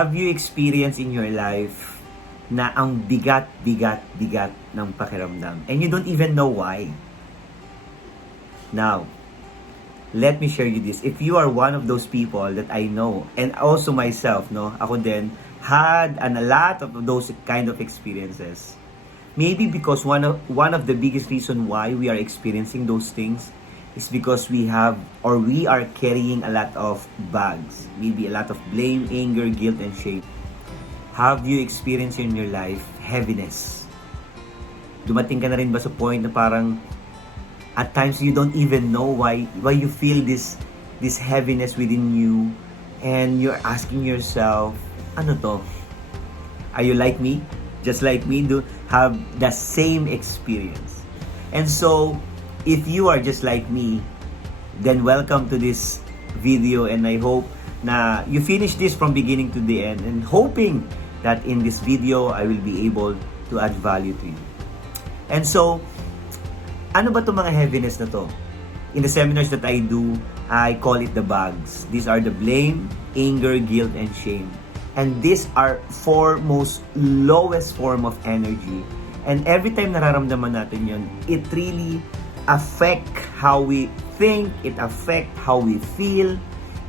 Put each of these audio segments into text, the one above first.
Have you experienced in your life na ang bigat ng pakiramdam and you don't even know why? Now, let me share you this. If you are one of those people that I know, and also myself, no, ako din, had a lot of those kind of experiences. Maybe because one of the biggest reason why we are experiencing those things is because we are carrying a lot of bags. Maybe a lot of blame, anger, guilt, and shame. Have you experienced in your life heaviness? Dumating ka na rin ba sa point na parang at times you don't even know why you feel this heaviness within you, and you're asking yourself, ano to? Are you like me? Just like me, do have the same experience? And so, if you are just like me, then welcome to this video, and I hope na you finish this from beginning to the end, and hoping that in this video, I will be able to add value to you. And so, ano ba itong mga heaviness na to? In the seminars that I do, I call it the bags. These are the blame, anger, guilt, and shame. And these are most lowest form of energy. And every time nararamdaman natin yun, it really affect how we think, it affect how we feel,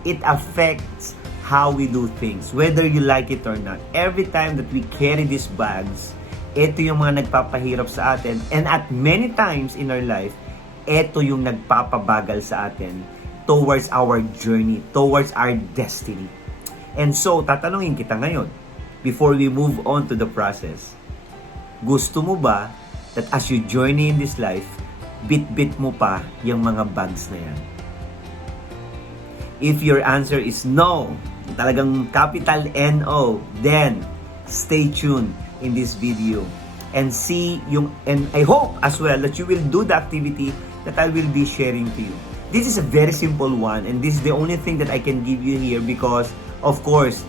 it affects how we do things, whether you like it or not. Every time that we carry these bags, ito yung mga nagpapahirap sa atin, and at many times in our life, ito yung nagpapabagal sa atin towards our journey, towards our destiny. And so, tatanungin kita ngayon, before we move on to the process, gusto mo ba that as you journey in this life, bit-bit mo pa yung mga bags na yan? If your answer is no, talagang capital N-O, then stay tuned in this video and and I hope as well that you will do the activity that I will be sharing to you. This is a very simple one, and this is the only thing that I can give you here because of course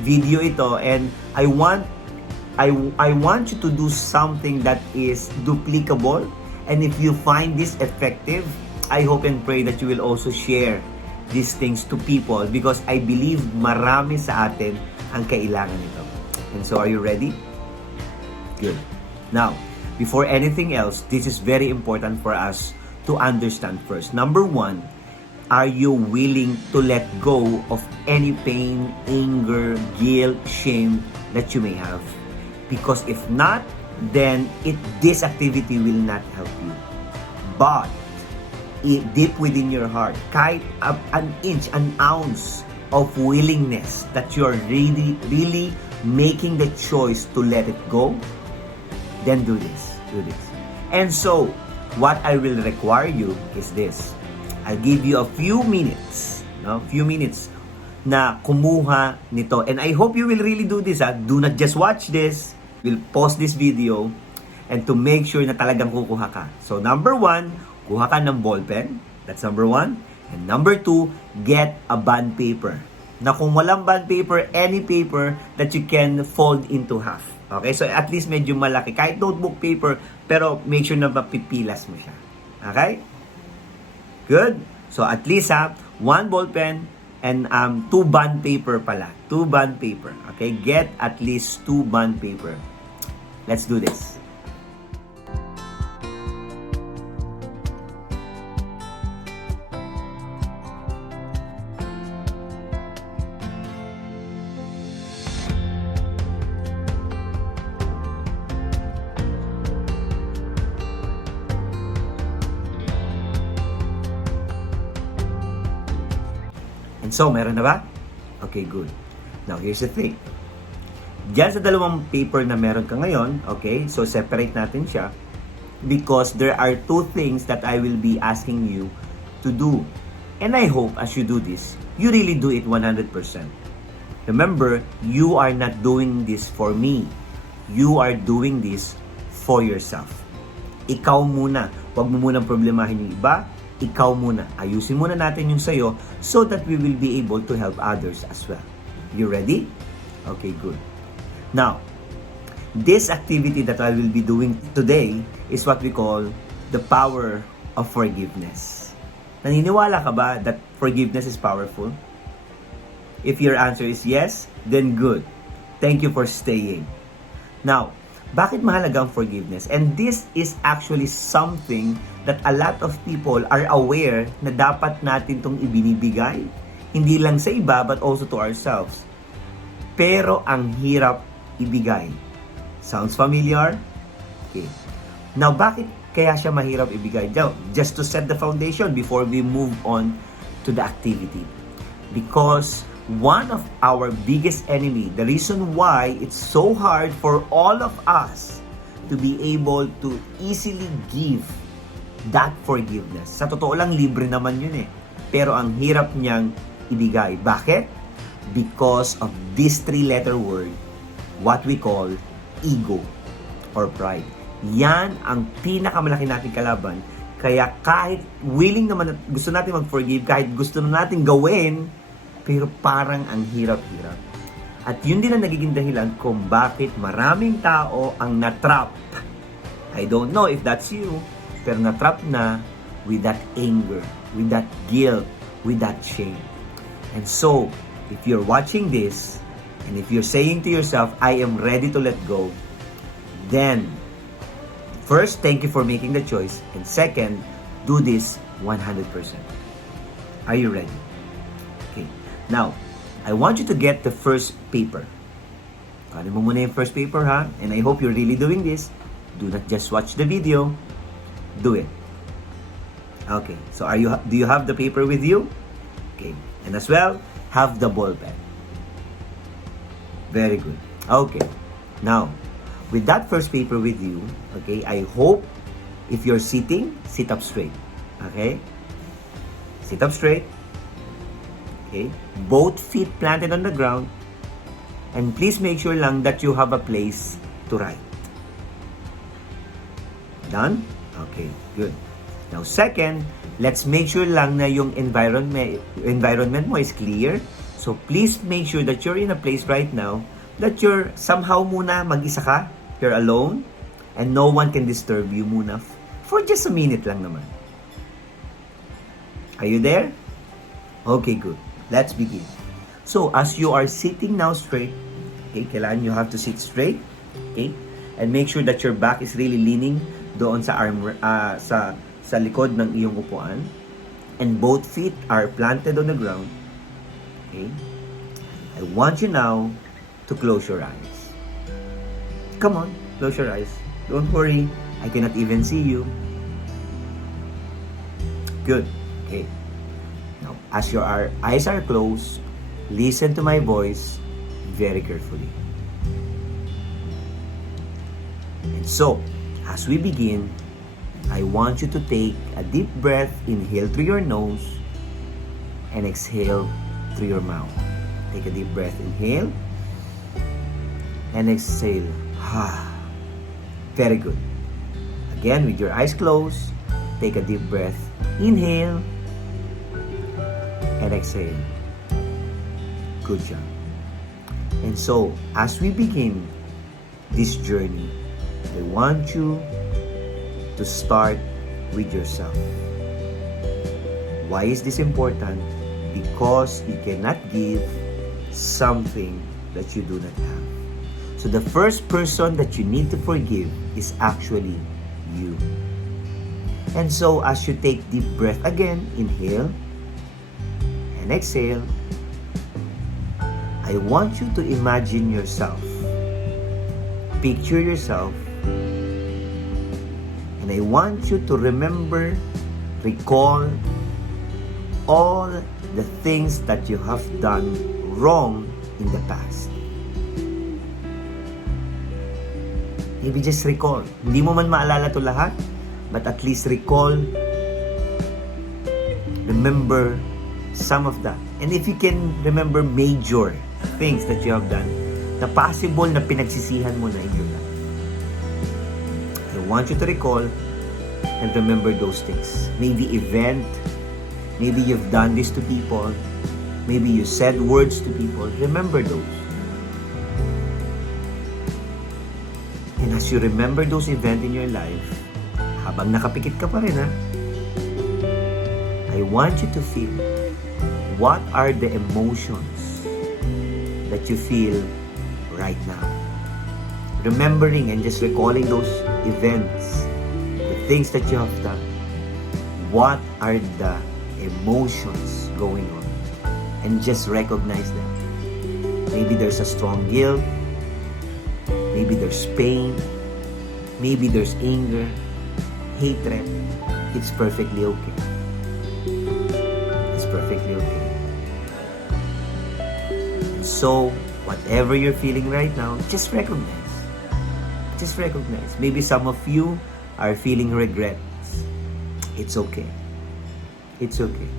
video ito, and I want you to do something that is duplicable, and if you find this effective, I hope and pray that you will also share these things to people because I believe marami sa atin ang kailangan nito. And so, are you ready? Good. Now, before anything else, this is very important for us to understand first. Number one, are you willing to let go of any pain, anger, guilt, shame that you may have? Because if not, then this activity will not help you. But, deep within your heart, kahit an inch, an ounce of willingness that you are really making the choice to let it go, then do this. And so, what I will require you is this. I'll give you a few minutes na kumuha nito. And I hope you will really do this. Do not just watch this. We'll pause this video and to make sure na talagang kukuha ka. So, number one, kuha ka ng ballpen. That's number one. And number two, get a bond paper. Na kung walang bond paper, any paper that you can fold into half. Okay? So, at least medyo malaki. Kahit notebook paper, pero make sure na mapipilas mo siya. Okay? Good? So, at least one ball pen and two bond paper pala. Two bond paper. Okay? Get at least two bond paper. Let's do this. And so, meron na ba? Okay, good. Now, here's the thing. Diyan sa dalawang paper na meron ka ngayon, okay, so separate natin siya because there are two things that I will be asking you to do. And I hope as you do this, you really do it 100%. Remember, you are not doing this for me. You are doing this for yourself. Ikaw muna. Huwag mo munang problemahin yung iba. Ikaw muna. Ayusin muna natin yung sayo so that we will be able to help others as well. You ready? Okay, good. Now, this activity that I will be doing today is what we call the power of forgiveness. Naniniwala ka ba that forgiveness is powerful? If your answer is yes, then good. Thank you for staying. Now, bakit mahalaga ang forgiveness? And this is actually something that a lot of people are aware na dapat natin tong ibinibigay. Hindi lang sa iba, but also to ourselves. Pero ang hirap ibigay. Sounds familiar? Okay. Now, bakit kaya siya mahirap ibigay? Just to set the foundation before we move on to the activity. Because one of our biggest enemy, the reason why it's so hard for all of us to be able to easily give that forgiveness. Sa totoo lang, libre naman yun eh. Pero ang hirap niyang ibigay. Bakit? Because of this three-letter word, what we call ego or pride. Yan ang pinakamalaki nating kalaban. Kaya kahit willing naman at gusto natin mag-forgive, kahit gusto na natin gawin, pero parang ang hirap-hirap. At yun din ang nagiging dahilan kung bakit maraming tao ang natrap. I don't know if that's you, pero natrap na with that anger, with that guilt, with that shame. And so, if you're watching this, and if you're saying to yourself, I am ready to let go, then, first, thank you for making the choice. And second, do this 100%. Are you ready? Okay. Now, I want you to get the first paper. Kunin mo muna yung first paper, ha? And I hope you're really doing this. Do not just watch the video. Do it. Okay. So, do you have the paper with you? Okay. And as well, have the ball pen. Very good. Okay. Now, with that first paper with you, okay, I hope if you're sitting, sit up straight. Okay? Sit up straight. Okay? Both feet planted on the ground. And please make sure lang that you have a place to write. Done? Okay, good. Now, second, let's make sure lang na yung environment mo is clear. So, please make sure that you're in a place right now that you're somehow muna mag-isa ka. You're alone. And no one can disturb you muna for just a minute lang naman. Are you there? Okay, good. Let's begin. So, as you are sitting now straight, okay, kailangan you have to sit straight, okay? And make sure that your back is really leaning doon sa sa likod ng iyong upuan. And both feet are planted on the ground. Okay? I want you now to close your eyes. Come on, close your eyes. Don't worry, I cannot even see you. Good. Okay. Now, as your eyes are closed, listen to my voice very carefully. And so, as we begin, I want you to take a deep breath, inhale through your nose, and exhale through your mouth. Take a deep breath, inhale, and exhale. Very good. Again, with your eyes closed, take a deep breath, inhale, and exhale. Good job. And so, as we begin this journey, I want you to start with yourself. Why is this important? Because you cannot give something that you do not have. So the first person that you need to forgive is actually you. And so as you take deep breath again, inhale and exhale, I want you to imagine yourself. Picture yourself. And I want you to remember, recall all the things that you have done wrong in the past. Maybe just recall. Hindi mo man maalala to lahat, but at least recall, remember some of that. And if you can remember major things that you have done, na possible na pinagsisihan mo na in your life, I want you to recall and remember those things. Maybe event, maybe you've done this to people, maybe you said words to people. Remember those. And as you remember those events in your life, habang nakapikit ka pa rin I want you to feel what are the emotions that you feel right now. Remembering and just recalling those events, the things that you have done. What are the emotions going on? And just recognize them. Maybe there's a strong guilt. Maybe there's pain. Maybe there's anger, hatred. It's perfectly okay. It's perfectly okay. And so, whatever you're feeling right now, just recognize. Just recognize. Maybe some of you are feeling regrets. It's okay. It's okay.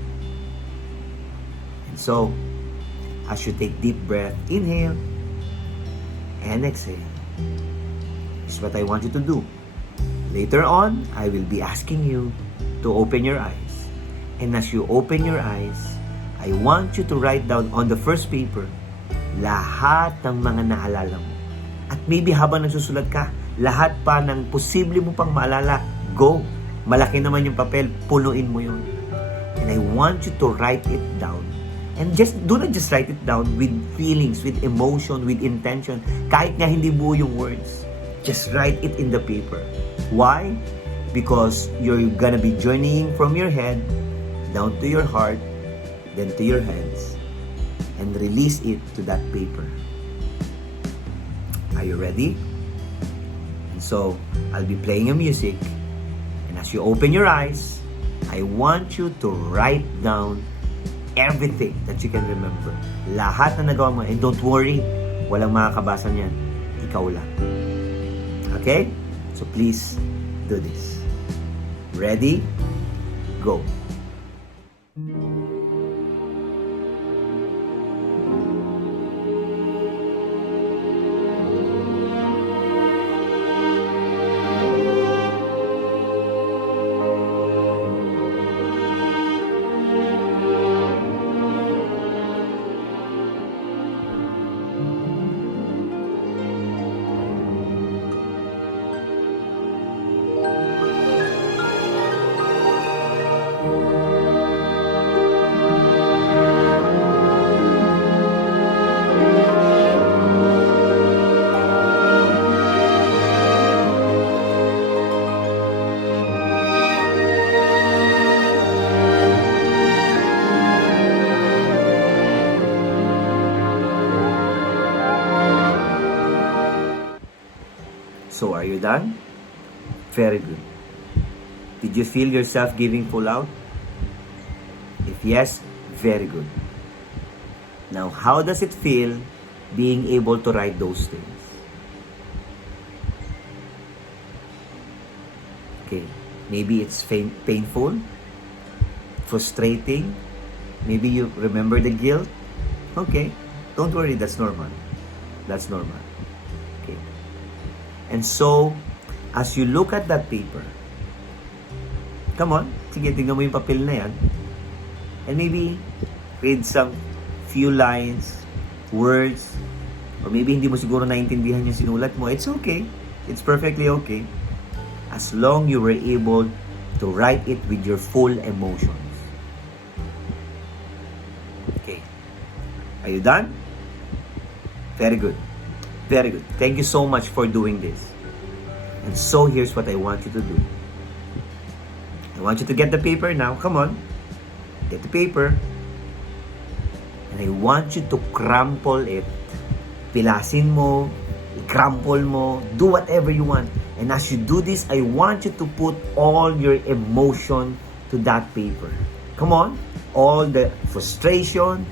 And so, as you take deep breath, inhale and exhale. This is what I want you to do. Later on, I will be asking you to open your eyes. And as you open your eyes, I want you to write down on the first paper lahat ng mga naalala mo. At maybe habang nagsusulat ka, lahat pa ng posible mo pang maalala, go. Malaki naman yung papel, punuin mo yun. And I want you to write it down. And do not just write it down with feelings, with emotion, with intention. Kahit nga hindi buo yung words, just write it in the paper. Why? Because you're gonna be journeying from your head down to your heart, then to your hands, and release it to that paper. Are you ready? And so, I'll be playing a music, and as you open your eyes, I want you to write down everything that you can remember. Lahat na nagawa mo, and don't worry, walang makakabasa niyan. Ikaw lang. Okay? So please, do this. Ready? Go. So, are you done? Very good. Did you feel yourself giving full out? If yes, very good. Now, how does it feel being able to write those things? Okay, maybe it's painful, frustrating, maybe you remember the guilt. Okay, don't worry, that's normal. That's normal. Okay. And so, as you look at that paper, come on, sige, tingnan mo yung papel na yan. And maybe, read some few lines, words, or maybe hindi mo siguro naintindihan yung sinulat mo. It's okay. It's perfectly okay. As long you were able to write it with your full emotions. Okay. Are you done? Very good. Very good. Thank you so much for doing this. And so here's what I want you to do. I want you to get the paper now. Come on. Get the paper. And I want you to crumple it. Pilasin mo, i-crumple mo, do whatever you want. And as you do this, I want you to put all your emotion to that paper. Come on. All the frustration,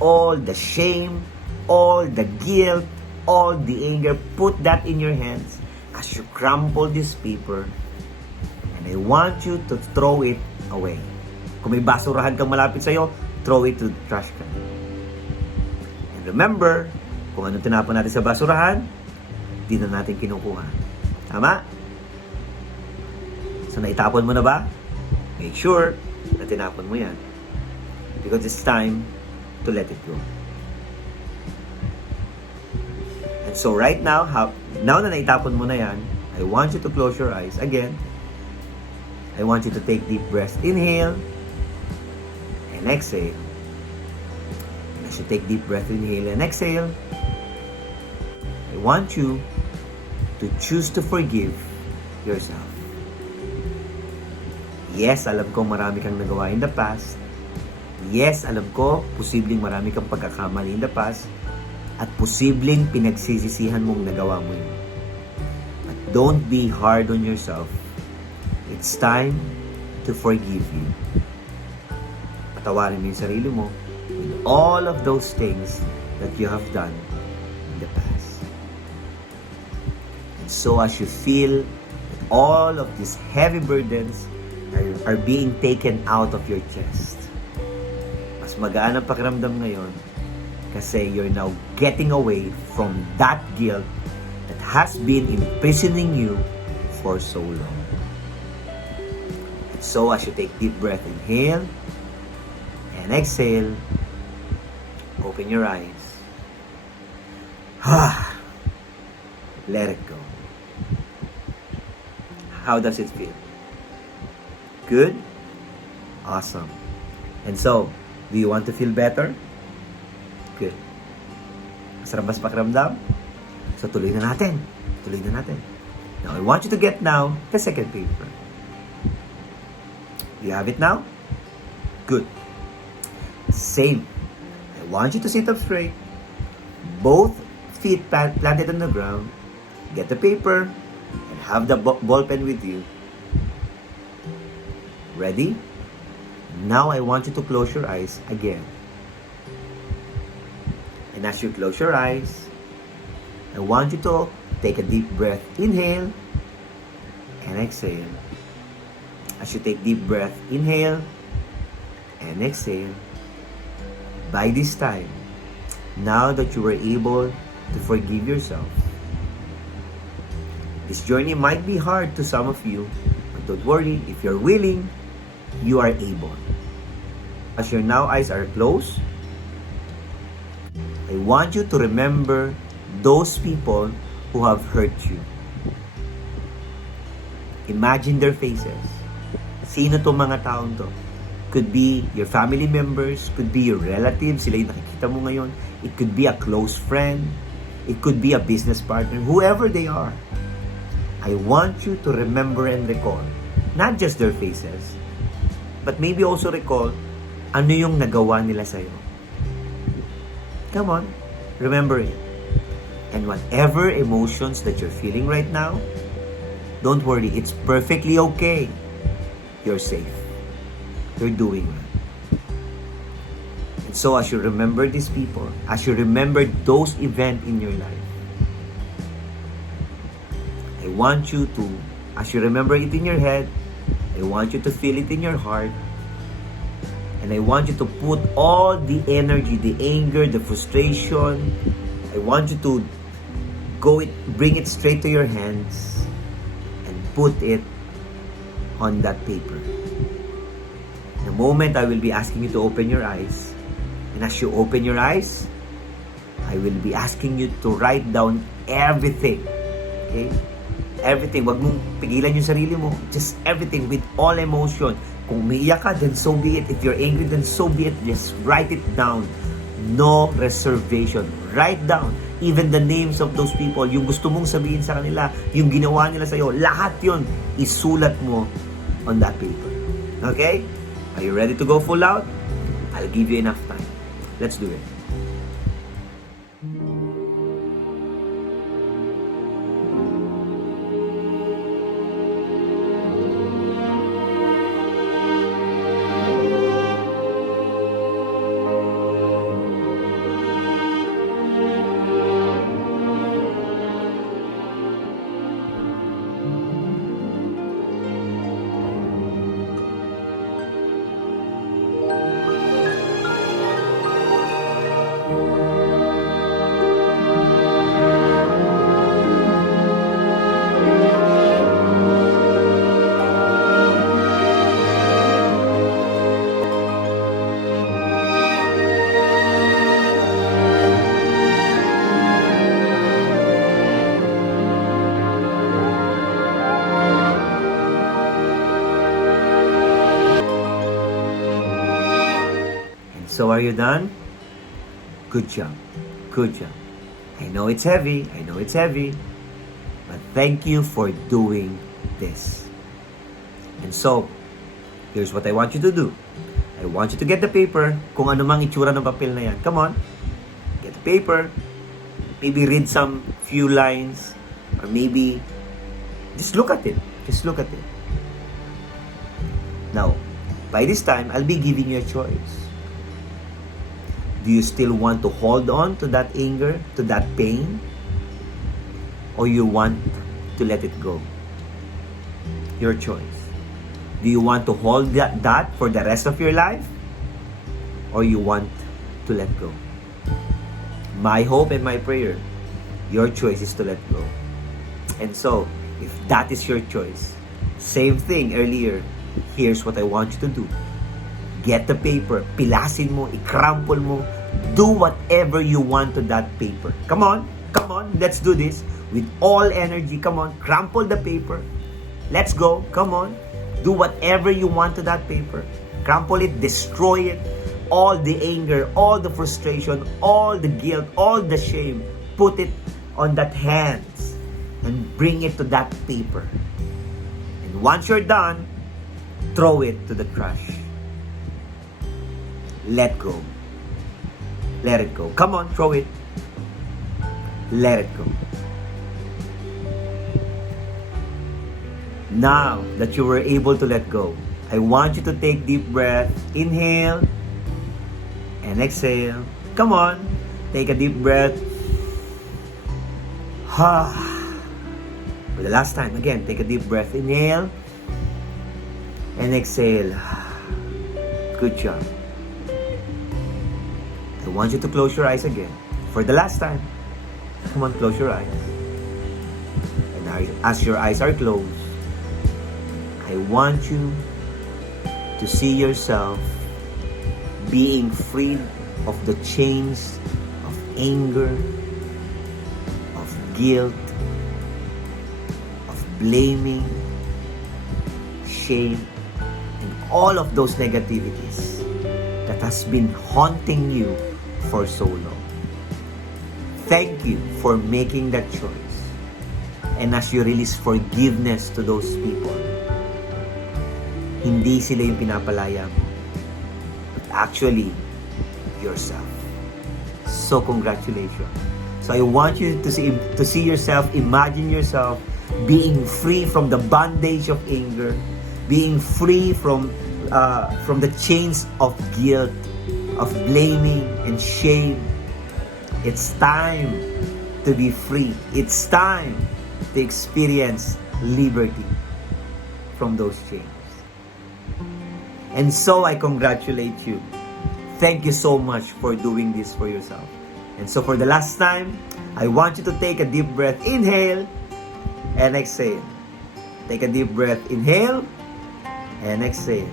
all the shame, all the guilt, all the anger, put that in your hands as you crumple this paper. And I want you to throw it away. Kung may basurahan kang malapit sa'yo, throw it to the trash can. And remember, kung ano tinapon natin sa basurahan, di na natin kinukuha. Tama? So, naitapon mo na ba? Make sure na tinapon mo yan. Because it's time to let it go. And so right now, now na naitapon mo na yan, I want you to close your eyes again. I want you to take deep breaths. Inhale and exhale. And As you take deep breath, inhale and exhale, I want you to choose to forgive yourself. Yes, alam ko marami kang nagawa in the past. Yes, alam ko, posibleng marami kang pagkakamali in the past. At posibleng pinagsisisihan mong nagawa mo yun. But don't be hard on yourself. It's time to forgive you. Patawarin mo yung sarili mo with all of those things that you have done in the past. And so as you feel that all of these heavy burdens are being taken out of your chest, mas magaan ang pakiramdam ngayon kasi you're now getting away from that guilt that has been imprisoning you for so long. And so as you take deep breath, inhale and exhale, open your eyes. Let it go. How does it feel? Good? Awesome. And so, do you want to feel better? Good. Masarap ba sa pakiramdam? So, tuloy na natin. Tuloy na natin. Now, I want you to get now the second paper. You have it now? Good. Same. I want you to sit up straight. Both feet planted on the ground. Get the paper and have the ball pen with you. Ready? Now, I want you to close your eyes again. And as you close your eyes, I want you to take a deep breath. Inhale and exhale. As you take deep breath, inhale and exhale. By this time, now that you were able to forgive yourself, this journey might be hard to some of you, but don't worry. If you're willing, you are able. As your now eyes are closed, I want you to remember those people who have hurt you. Imagine their faces. Sino tong mga taong to? Could be your family members, could be your relatives, sila yung nakikita mo ngayon. It could be a close friend, it could be a business partner, whoever they are. I want you to remember and recall, not just their faces, but maybe also recall ano yung nagawa nila sa'yo. Come on, remember it. And whatever emotions that you're feeling right now, don't worry, it's perfectly okay. You're safe. You're doing it. And so as you remember these people, as you remember those events in your life, I want you to, as you remember it in your head, I want you to feel it in your heart, and I want you to put all the energy, the anger, the frustration, I want you to bring it straight to your hands and put it on that paper. The moment I will be asking you to open your eyes, and as you open your eyes, I will be asking you to write down everything. Okay? Everything. Wag mong pigilan yung sarili mo. Just everything with all emotion. Kung umiiyak ka, then so be it. If you're angry, then so be it. Just write it down. No reservation. Write down even the names of those people, yung gusto mong sabihin sa kanila, yung ginawa nila sa'yo, lahat yun, isulat mo on that paper. Okay? Are you ready to go full out? I'll give you enough time. Let's do it. So are you done? Good job. Good job. I know it's heavy. I know it's heavy. But thank you for doing this. And so, here's what I want you to do. I want you to get the paper, kung ano mang itsura ng papel na yan. Come on. Get the paper. Maybe read some few lines. Or maybe, just look at it. Just look at it. Now, by this time, I'll be giving you a choice. Do you still want to hold on to that anger, to that pain? Or you want to let it go? Your choice. Do you want to hold that for the rest of your life? Or you want to let go? My hope and my prayer, your choice is to let go. And so, if that is your choice, same thing earlier, here's what I want you to do. Get the paper, pilasin mo, i-crumple mo, do whatever you want to that paper. Come on, let's do this with all energy. Come on, crumple the paper. Let's go, come on. Do whatever you want to that paper. Crumple it, destroy it. All the anger, all the frustration, all the guilt, all the shame, put it on that hands and bring it to that paper. And once you're done, throw it to the trash. Let go. Let it go. Come on, throw it. Let it go. Now that you were able to let go, I want you to take deep breath. Inhale and exhale. Come on, take a deep breath. For the last time, again, take a deep breath. Inhale and exhale. Good job. I want you to close your eyes again. For the last time. Come on, close your eyes. And as your eyes are closed, I want you to see yourself being freed of the chains of anger, of guilt, of blaming, shame, and all of those negativities that has been haunting you for so long. Thank you for making that choice. And as you release forgiveness to those people, hindi sila yung pinapalaya mo. But actually, yourself. So congratulations. So I want you to see yourself, imagine yourself being free from the bondage of anger, being free from the chains of guilt, of blaming and shame. It's time to be free. It's time to experience liberty from those chains. And so I congratulate you. Thank you so much for doing this for yourself. And so for the last time, I want you to take a deep breath. Inhale and exhale. Take a deep breath. Inhale and exhale.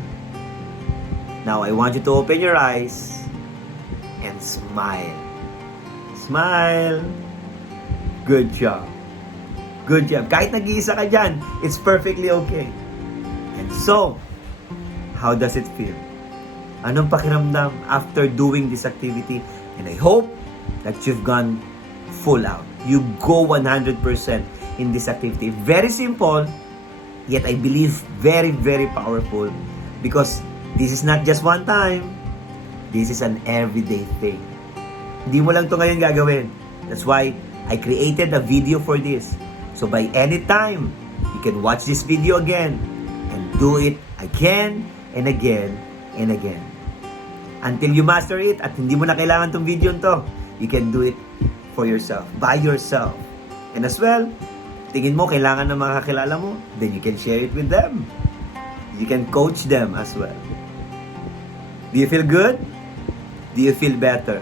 Now I want you to open your eyes and smile. Smile. Good job. Good job. Kahit nag-iisa ka dyan, it's perfectly okay. And so, how does it feel? Anong pakiramdam after doing this activity? And I hope that you've gone full out. You go 100% in this activity. Very simple, yet I believe very, very powerful. Because this is not just one time. This is an everyday thing. Hindi mo lang to ngayon gagawin. That's why I created a video for this. So by any time, you can watch this video again and do it again and again and again. Until you master it at hindi mo na kailangan tong video to, you can do it for yourself, by yourself. And as well, tingin mo kailangan ng mga kakilala mo, then you can share it with them. You can coach them as well. Do you feel good? Do you feel better?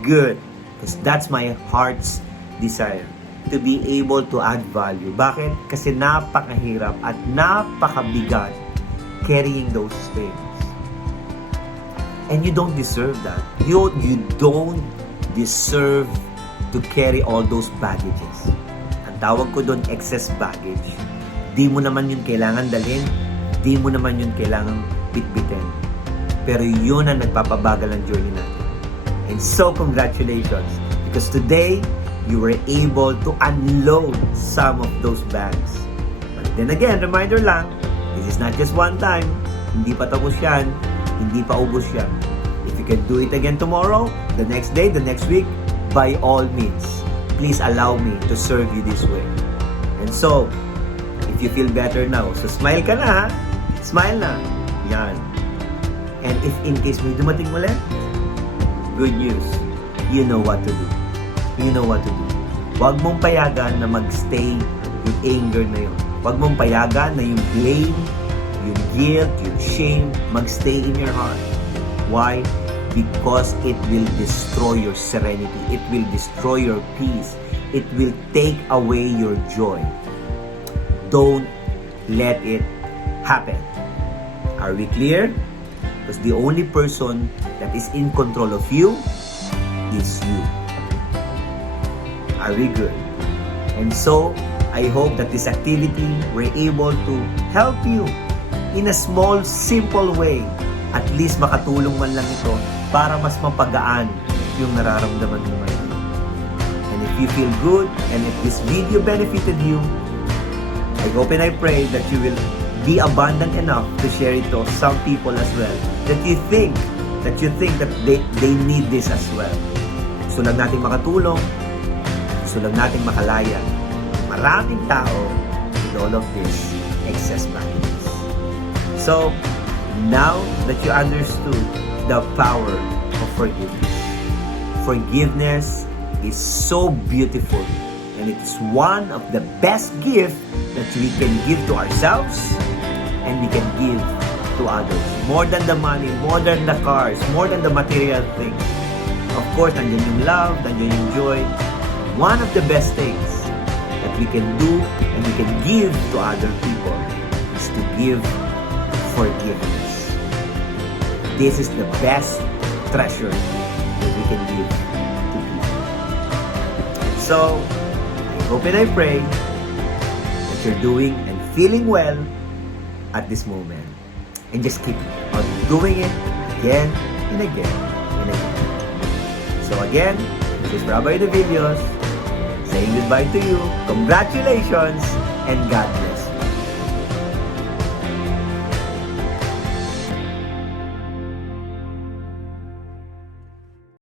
Good. Because that's my heart's desire. To be able to add value. Bakit? Kasi napakahirap at napakabigat carrying those things. And you don't deserve that. You don't deserve to carry all those baggages. Ang tawag ko doon, excess baggage. Di mo naman yun kailangan dalhin. Di mo naman yun kailangan bitbitin. Pero yun ang nagpapabagal ng journey natin. And so congratulations, because today you were able to unload some of those bags. But then again, reminder lang, this is not just one time. Hindi pa tapos yan, hindi pa ubos yan. If you can do it again tomorrow, the next day, the next week, by all means, please allow me to serve you this way. And so, if you feel better now, so smile ka na ha. Smile na. Yan. And if in case may dumating ulit, good news. You know what to do. You know what to do. Huwag mong payagan na magstay yung anger na yun. Huwag mong payagan na yung blame, yung guilt, yung shame, magstay in your heart. Why? Because it will destroy your serenity. It will destroy your peace. It will take away your joy. Don't let it happen. Are we clear? Because the only person that is in control of you is you. Are we good? And so, I hope that this activity we're able to help you in a small, simple way. At least makatulong man lang ito para mas mapagaan yung nararamdaman mo ngayon. And if you feel good, and if this video benefited you, I hope and I pray that you will be abundant enough to share it to some people as well that you think that they need this as well. Gusto lang nating makatulong, gusto lang nating makalaya maraming tao with all of this excess baggage. So, now that you understood the power of forgiveness, forgiveness is so beautiful, and it is one of the best gifts that we can give to ourselves and we can give to others. More than the money, more than the cars, more than the material things. Of course, nandiyan yung love, nandiyan yung joy. One of the best things that we can do and we can give to other people is to give forgiveness. This is the best treasure that we can give to people. So, I hope and I pray that you're doing and feeling well at this moment. And just keep on doing it again and again and again. So again, this is Rabbi the Videos saying goodbye to you. Congratulations and God bless.